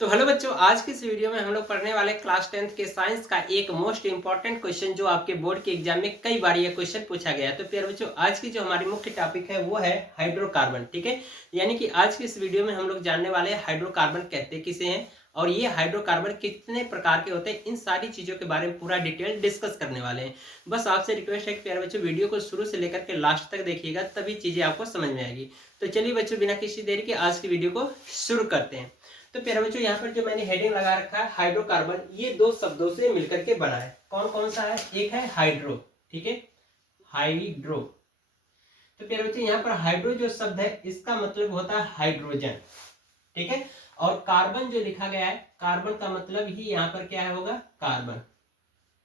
तो हेलो बच्चों, आज की इस वीडियो में हम लोग पढ़ने वाले क्लास 10th के साइंस का एक मोस्ट इंपॉर्टेंट क्वेश्चन जो आपके बोर्ड के एग्जाम में कई बार ये क्वेश्चन पूछा गया है। तो प्यारे बच्चों, आज की जो हमारी मुख्य टॉपिक है वो है हाइड्रोकार्बन। ठीक है, यानी कि आज की इस वीडियो में हम लोग जानने वाले हैं हाइड्रोकार्बन कहते किसे हैं और ये हाइड्रोकार्बन कितने प्रकार के होते हैं, इन सारी चीजों के बारे में पूरा डिटेल डिस्कस करने वाले हैं। बस आपसे रिक्वेस्ट है कि प्यारे बच्चों वीडियो को शुरू से लेकर के लास्ट तक देखिएगा, तभी चीजें आपको समझ में आएगी। तो चलिए बच्चों, बिना किसी देरी के आज की वीडियो को शुरू करते हैं। तो प्यारे बच्चों, यहाँ पर जो मैंने हेडिंग लगा रखा है हाइड्रोकार्बन, ये दो शब्दों से मिलकर के बना है। कौन कौन सा है? एक है हाइड्रो, ठीक है, हाइड्रो। तो प्यारे बच्चों, यहाँ पर हाइड्रो जो शब्द है इसका मतलब होता है हाइड्रोजन, ठीक है। और कार्बन जो लिखा गया है, कार्बन का मतलब ही यहाँ पर क्या है होगा? कार्बन,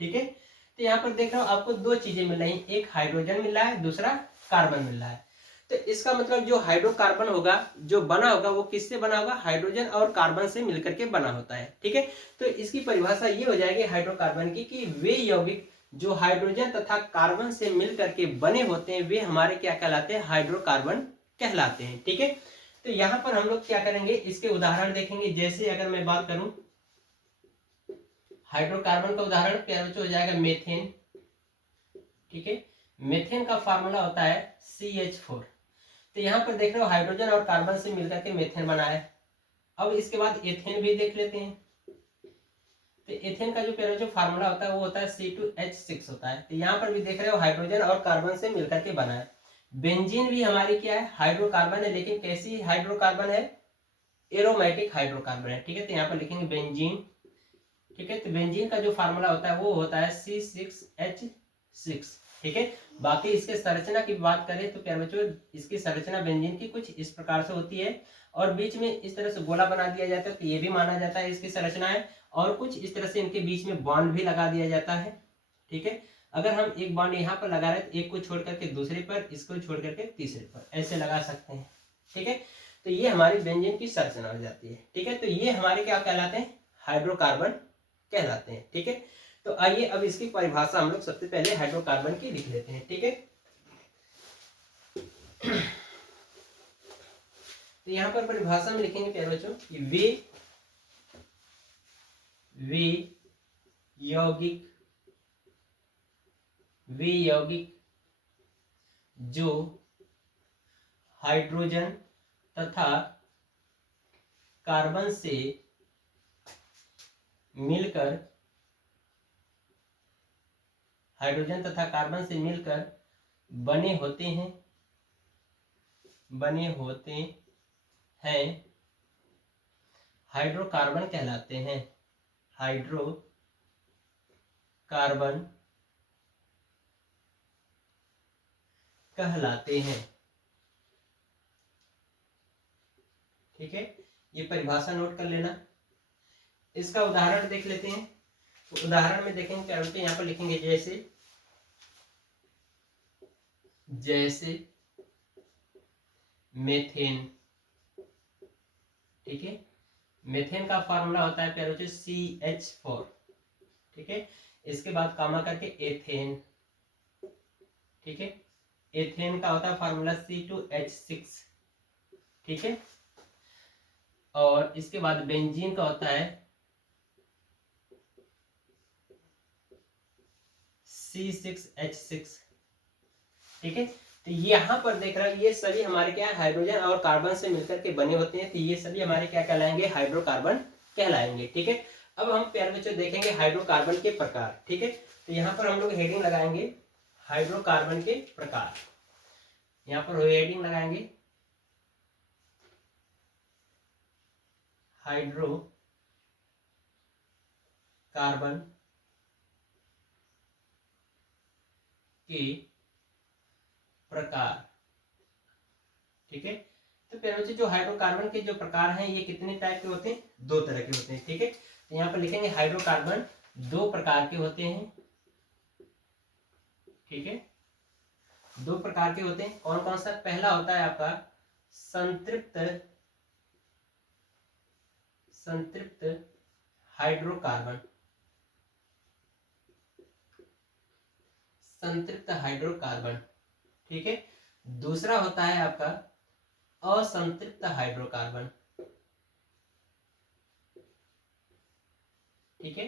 ठीक है। तो यहाँ पर देख रहा हूँ आपको दो चीजें मिल रही, एक हाइड्रोजन मिल रहा है, दूसरा कार्बन मिल रहा है। तो इसका मतलब जो हाइड्रोकार्बन होगा, जो बना होगा, वो किससे बना होगा? हाइड्रोजन और कार्बन से मिलकर के बना होता है, ठीक है। तो इसकी परिभाषा ये हो जाएगी हाइड्रोकार्बन की कि वे यौगिक जो हाइड्रोजन तथा कार्बन से मिलकर के बने होते हैं वे हमारे क्या कहलाते हैं? हाइड्रोकार्बन कहलाते हैं, ठीक है। तो यहाँ पर हम लोग क्या करेंगे, इसके उदाहरण देखेंगे। जैसे अगर मैं बात करूं हाइड्रोकार्बन का उदाहरण, प्यारे बच्चों, हो जाएगा मेथेन, ठीक है। मेथेन का फार्मूला होता है CH4। तो यहाँ पर देख रहे हो हाइड्रोजन और कार्बन से मिलकर के मेथेन बना है। अब इसके बाद एथेन भी देख लेते हैं। तो एथेन का जो प्यारे बच्चों फार्मूला होता है वो होता है C2H6 होता है। तो यहाँ पर भी देख रहे हो हाइड्रोजन और कार्बन से मिलकर के बना है। बेंजीन भी हमारी क्या है? हाइड्रोकार्बन है, लेकिन कैसी हाइड्रोकार्बन है? एरोमेटिक हाइड्रोकार्बन है, ठीक है। तो यहाँ पर लिखेंगे बेंजीन, ठीक है। तो बेंजीन का जो फार्मूला होता है वो होता है C6H6, ठीक है। बाकी इसके संरचना की बात करें तो प्यारे बच्चों, इसकी संरचना बेंजीन की कुछ इस प्रकार से होती है और बीच में इस तरह से गोला बना दिया जाता है, तो ये भी माना जाता है इसकी संरचना है। और कुछ इस तरह से इनके बीच में बॉन्ड भी लगा दिया जाता है, ठीक है। अगर हम एक बॉन्ड यहाँ पर लगा रहे तो एक को छोड़ करके दूसरे पर, इसको छोड़ करके तीसरे पर, ऐसे लगा सकते हैं, ठीक है। तो ये हमारी बेंजीन की संरचना हो जाती है, ठीक है। तो ये हमारे क्या कहलाते हैं? हाइड्रोकार्बन कहलाते हैं, ठीक है। तो आइए अब इसकी परिभाषा हम लोग सबसे पहले हाइड्रोकार्बन की लिख लेते हैं, ठीक है। तो यहाँ पर परिभाषा में लिखेंगे प्यारे बच्चों कि वे यौगिक जो हाइड्रोजन तथा कार्बन से मिलकर बने होते हैं हाइड्रोकार्बन कहलाते हैं। हाइड्रोकार्बन कहलाते हैं, ठीक है। ये परिभाषा नोट कर लेना। इसका उदाहरण देख लेते हैं। तो उदाहरण में देखेंगे क्या बोलते हैं, यहाँ पर लिखेंगे जैसे मेथेन, ठीक है। मेथेन का फार्मूला होता है प्यारे बच्चों CH4, ठीक है। इसके बाद कामा करके एथेन, ठीक है। एथेन का होता है फार्मूला C2H6, ठीक है। और इसके बाद बेंजीन का होता है C6H6, ठीक है। तो यहाँ पर देख रहा है ये सभी हमारे क्या है? हाइड्रोजन और कार्बन से मिलकर के बने होते हैं। तो ये सभी हमारे क्या कहलाएंगे? हाइड्रोकार्बन कहलाएंगे, ठीक है। अब हम प्यारे बच्चों देखेंगे हाइड्रोकार्बन के प्रकार, ठीक है। तो यहाँ पर हम लोग हेडिंग लगाएंगे हाइड्रोकार्बन के प्रकार। यहाँ पर हेडिंग लगाएंगे हाइड्रोकार्बन के प्रकार, ठीक है। तो प्यारे बच्चों, जो हाइड्रोकार्बन के जो प्रकार हैं ये कितने टाइप के होते हैं? दो तरह के होते हैं, ठीक है। तो यहाँ पर लिखेंगे हाइड्रोकार्बन दो प्रकार के होते हैं, ठीक है। दो प्रकार के होते हैं। कौन कौन सा? पहला होता है आपका संतृप्त हाइड्रोकार्बन, ठीक है। दूसरा होता है आपका असंतृप्त हाइड्रोकार्बन, ठीक है,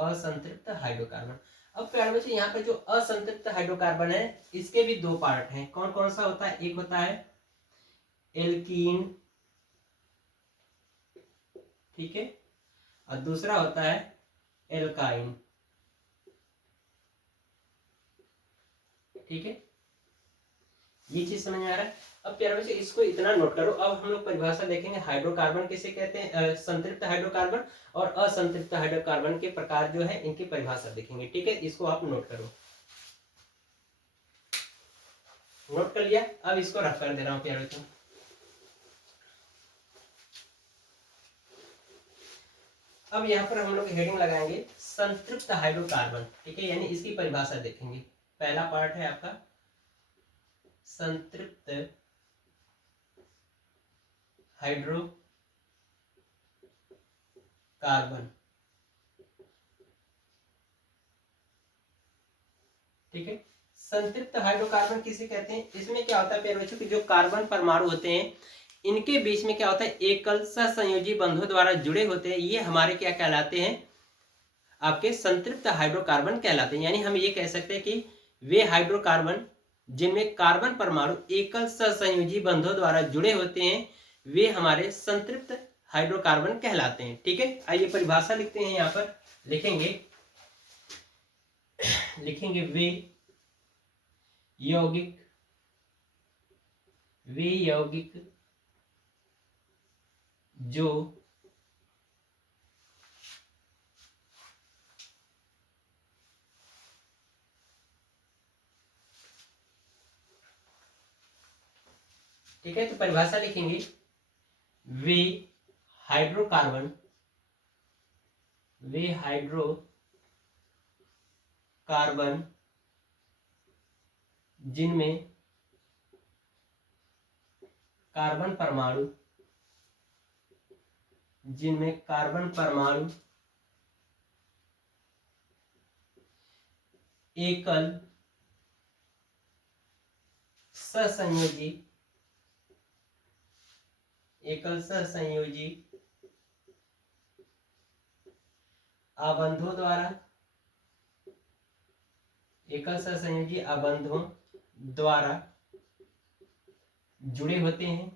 असंतृप्त हाइड्रोकार्बन। अब प्यारे बच्चों यहाँ पर जो असंतृप्त हाइड्रोकार्बन है इसके भी दो पार्ट हैं। कौन कौन सा होता है? एक होता है एल्कीन, ठीक है, और दूसरा होता है एल्काइन, ठीक है। ये चीज समझ में आ रहा है? अब प्यारे बच्चों इसको इतना नोट करो। अब हम लोग परिभाषा देखेंगे हाइड्रोकार्बन किसे कहते हैं, संतृप्त हाइड्रोकार्बन और असंतृप्त हाइड्रोकार्बन के प्रकार जो है इनकी परिभाषा देखेंगे, ठीक है। इसको आप नोट करो। नोट कर लिया? अब इसको रफ कर दे रहा हूँ प्यारे बच्चों। अब यहाँ पर हम लोग हेडिंग लगाएंगे संतृप्त हाइड्रोकार्बन, ठीक है, यानी इसकी परिभाषा देखेंगे। पहला पार्ट है आपका संतृप्त हाइड्रोकार्बन, ठीक है। संतृप्त हाइड्रोकार्बन किसे कहते हैं? इसमें क्या होता है प्यारे बच्चों कि जो कार्बन परमाणु होते हैं इनके बीच में क्या होता है, एकल सहसंयोजी बंधों द्वारा जुड़े होते हैं। ये हमारे क्या कहलाते हैं? आपके संतृप्त हाइड्रोकार्बन कहलाते हैं। यानी हम ये कह सकते हैं कि वे हाइड्रोकार्बन जिनमें कार्बन परमाणु एकल सहसंयोजी बंधों द्वारा जुड़े होते हैं वे हमारे संतृप्त हाइड्रोकार्बन कहलाते हैं, ठीक है। आइए परिभाषा लिखते हैं। यहाँ पर लिखेंगे वे यौगिक जो ठीक है, तो परिभाषा लिखेंगे वे हाइड्रोकार्बन जिनमें कार्बन परमाणु एकल सहसंयोजी आबंधों द्वारा जुड़े होते हैं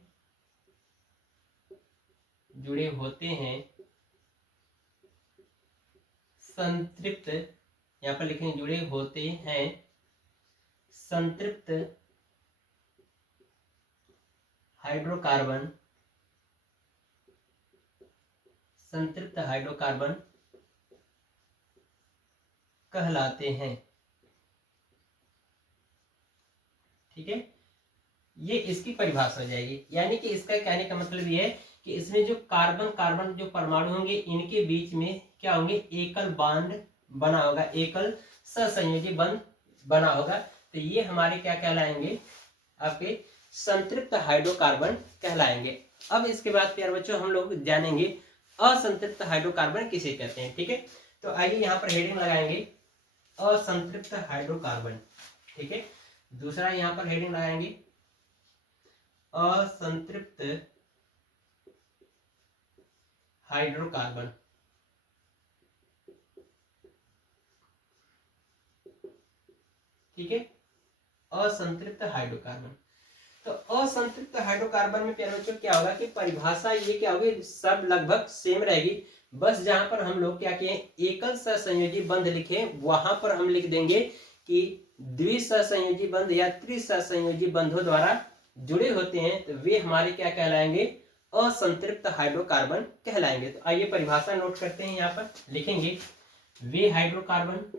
संतृप्त, यहाँ पर लिखेंगे जुड़े होते हैं संतृप्त हाइड्रोकार्बन कहलाते हैं, ठीक है। ये इसकी परिभाषा हो जाएगी। यानी कि इसका कहने का मतलब ये है कि इसमें जो कार्बन जो परमाणु होंगे इनके बीच में क्या होंगे, एकल बॉन्ड बना होगा, एकल सहसंयोजी बंध बना होगा। तो ये हमारे क्या कहलाएंगे, आपके संतृप्त हाइड्रोकार्बन कहलाएंगे। अब इसके बाद प्यारे बच्चों हम लोग जानेंगे असंतृप्त हाइड्रोकार्बन किसे कहते हैं, ठीक है। तो आइए यहाँ पर हेडिंग लगाएंगे असंतृप्त हाइड्रोकार्बन, ठीक है। दूसरा यहाँ पर हेडिंग लगाएंगे असंतृप्त हाइड्रोकार्बन, ठीक है, असंतृप्त हाइड्रोकार्बन। तो असंतृप्त हाइड्रोकार्बन में प्यारे बच्चों क्या होगा कि परिभाषा ये क्या होगी, सब लगभग सेम रहेगी। बस जहां पर हम लोग क्या किए, एकल सहसंयोजी बंध लिखे वहां पर हम लिख देंगे कि द्विसहसंयोजी बंध या त्रिसहसंयोजी बंधों द्वारा जुड़े होते हैं तो वे हमारे क्या कहलाएंगे, असंतृप्त हाइड्रोकार्बन कहलाएंगे। तो आइए परिभाषा नोट करते हैं। यहाँ पर लिखेंगे वे हाइड्रोकार्बन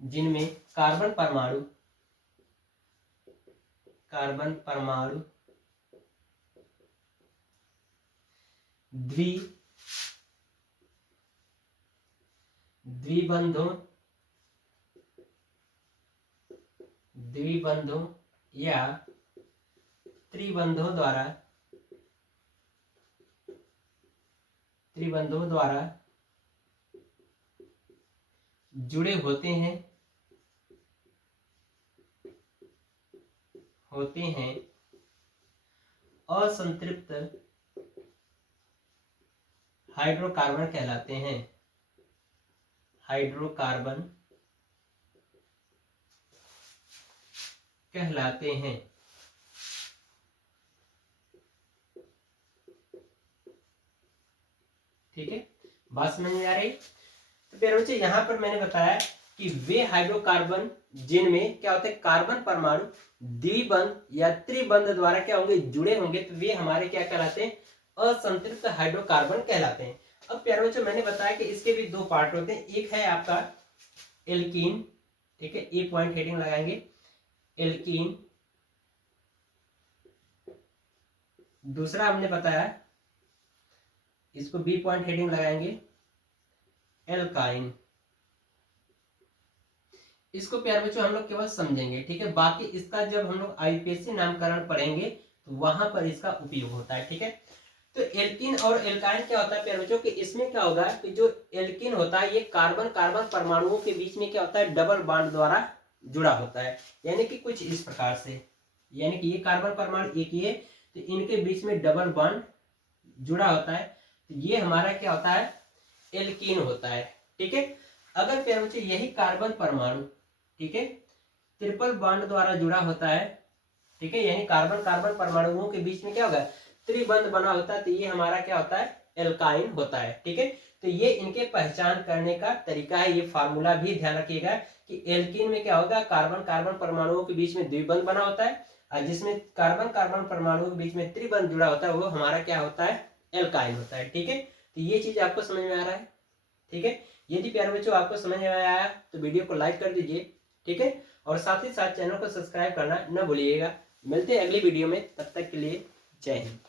जिनमें कार्बन परमाणु द्विबंधों या त्रिबंधों द्वारा जुड़े होते हैं असंतृप्त हाइड्रोकार्बन कहलाते हैं। हाइड्रोकार्बन कहलाते हैं। ठीक है, बात समझ में आ रही। तो प्यारे बच्चे यहां पर मैंने बताया कि वे हाइड्रोकार्बन जिनमें क्या होता है कार्बन परमाणु द्विबंध या त्रिबंध द्वारा क्या होंगे जुड़े होंगे, तो वे हमारे क्या कहलाते हैं असंतृप्त हाइड्रोकार्बन कहलाते हैं। अब प्यारे बच्चों मैंने बताया कि इसके भी दो पार्ट होते हैं, एक है आपका एल्कीन, ठीक है, ए पॉइंट हेडिंग लगाएंगे एल्कीन, दूसरा हमने बताया इसको बी पॉइंट हेडिंग लगाएंगे एल्काइन। इसको प्यारे बच्चों हम लोग केवल समझेंगे, ठीक है, बाकी इसका जब हम लोग आईपीएससी नामकरण पढ़ेंगे तो वहां पर इसका उपयोग होता है। ठीक है, तो एल्कीन और एल्काइन क्या होता है प्यारे बच्चों कि इसमें क्या होगा कि जो एल्कीन होता है ये कार्बन कार्बन परमाणुओं के बीच में क्या होता है डबल बॉन्ड द्वारा जुड़ा होता है, यानी कि कुछ इस प्रकार से, यानी कि ये कार्बन परमाणु एक ये, तो इनके बीच में डबल बॉन्ड जुड़ा होता है, तो ये हमारा क्या होता है एल्कीन होता है। ठीक है, अगर प्यारे बच्चों यही कार्बन परमाणु, ठीक है, ट्रिपल बॉन्ड द्वारा जुड़ा होता है, ठीक है, यानी कार्बन कार्बन परमाणुओं के बीच में क्या होगा त्रिबंध बना होता है, तो ये हमारा क्या होता है एल्काइन होता है। ठीक है, तो ये इनके पहचान करने का तरीका है, ये फार्मूला भी ध्यान रखिएगा कि एल्कीन में क्या होगा कार्बन कार्बन परमाणुओं के बीच में द्विबंध बना होता है, और जिसमें कार्बन कार्बन परमाणुओं के बीच में त्रिबंध जुड़ा होता है वो हमारा क्या होता है एल्काइन होता है। ठीक है, तो ये चीज आपको समझ में आ रहा है। ठीक है, यदि प्यारे बच्चों आपको समझ में आया तो वीडियो को लाइक कर दीजिए। ठीक है, और साथ ही साथ चैनल को सब्सक्राइब करना न भूलिएगा। मिलते हैं अगली वीडियो में, तब तक के लिए जय हिंद।